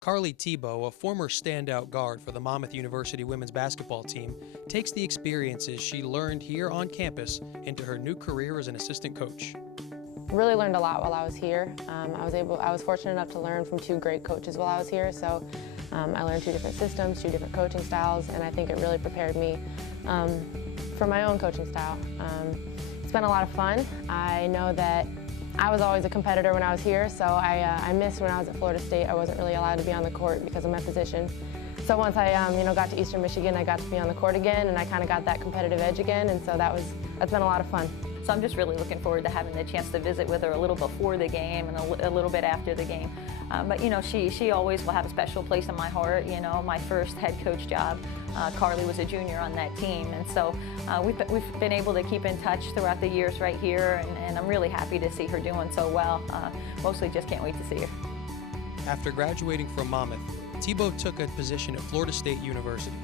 Carly Thibault, a former standout guard for the Monmouth University women's basketball team, takes the experiences she learned here on campus into her new career as an assistant coach. Really learned a lot while I was here. I was fortunate enough to learn from two great coaches while I was here, so I learned two different systems, two different coaching styles, and I think it really prepared me for my own coaching style. It's been a lot of fun. I know that I was always a competitor when I was here, so I missed when I was at Florida State. I wasn't really allowed to be on the court because of my position. So once I got to Eastern Michigan, I got to be on the court again, and I kind of got that competitive edge again, and so that's been a lot of fun. So I'm just really looking forward to having the chance to visit with her a little before the game and a little bit after the game. But you know, she always will have a special place in my heart. You know, my first head coach job, Carly was a junior on that team, and so we've been able to keep in touch throughout the years right here, and I'm really happy to see her doing so well. Mostly just can't wait to see her. After graduating from Monmouth, Thibault took a position at Florida State University,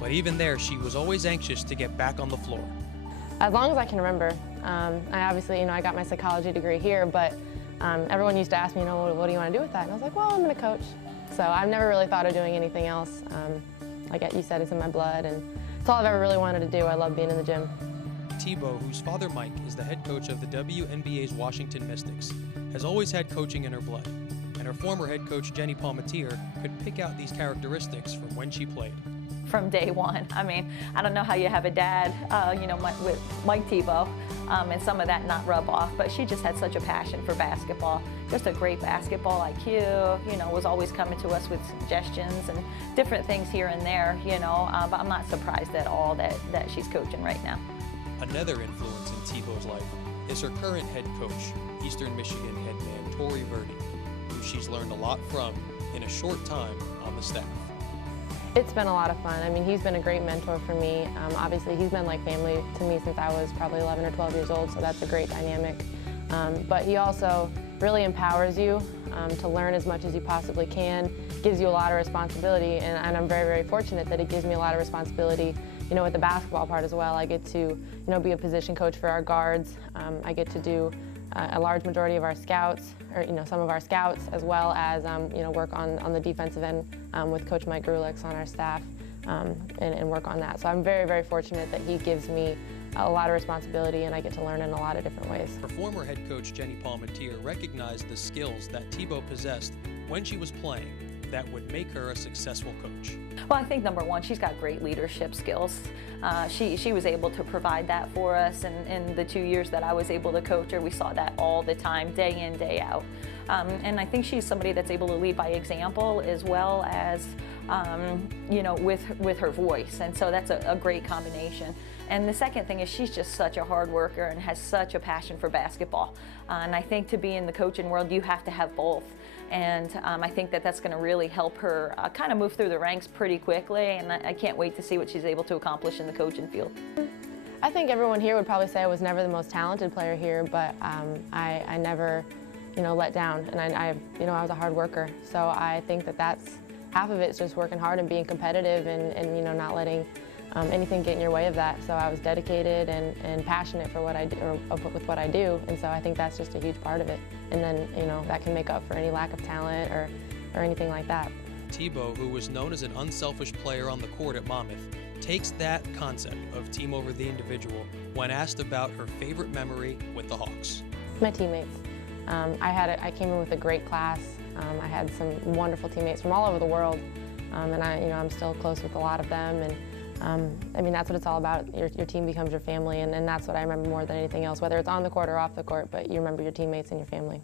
but even there she was always anxious to get back on the floor. As long as I can remember. I obviously, I got my psychology degree here, but everyone used to ask me, what do you want to do with that? And I was like, well, I'm going to coach. So I've never really thought of doing anything else. Like you said, it's in my blood, and it's all I've ever really wanted to do. I love being in the gym. Thibault, whose father Mike is the head coach of the WNBA's Washington Mystics, has always had coaching in her blood, and her former head coach Jenny Palmatier could pick out these characteristics from when she played. From day one. I mean, I don't know how you have a dad, with Mike Thibault, and some of that not rub off, but she just had such a passion for basketball. Just a great basketball IQ, was always coming to us with suggestions and different things here and there, but I'm not surprised at all that she's coaching right now. Another influence in Thibault's life is her current head coach, Eastern Michigan head man Tori Verdi, who she's learned a lot from in a short time on the staff. It's been a lot of fun. I mean, he's been a great mentor for me. Obviously, he's been like family to me since I was probably 11 or 12 years old, so that's a great dynamic. But he also really empowers you to learn as much as you possibly can, gives you a lot of responsibility, and I'm very, very fortunate that he gives me a lot of responsibility, with the basketball part as well. I get to, be a position coach for our guards. I get to do a large majority of our scouts, or some of our scouts, as well as work on the defensive end with Coach Mike Grulick's on our staff and work on that. So I'm very, very fortunate that he gives me a lot of responsibility, and I get to learn in a lot of different ways. Her former head coach Jenny Palmatier recognized the skills that Thibault possessed when she was playing that would make her a successful coach. Well, I think number one, she's got great leadership skills. She was able to provide that for us, and in the 2 years that I was able to coach her, we saw that all the time, day in, day out. And I think she's somebody that's able to lead by example as well as, with her voice, and so that's a great combination. And the second thing is she's just such a hard worker and has such a passion for basketball. And I think to be in the coaching world, you have to have both. And I think that that's going to really help her kind of move through the ranks pretty quickly, and I can't wait to see what she's able to accomplish in the coaching field. I think everyone here would probably say I was never the most talented player here, but I never, let down, and I was a hard worker. So I think that's half of it is just working hard and being competitive and not letting anything get in your way of that. So I was dedicated and passionate for what I do, or with what I do, and so I think that's just a huge part of it. And then, that can make up for any lack of talent or anything like that. Thibault, who was known as an unselfish player on the court at Monmouth, takes that concept of team over the individual when asked about her favorite memory with the Hawks. My teammates. I came in with a great class. I had some wonderful teammates from all over the world, and I'm still close with a lot of them. And that's what it's all about. Your team becomes your family, and that's what I remember more than anything else, whether it's on the court or off the court, but you remember your teammates and your family.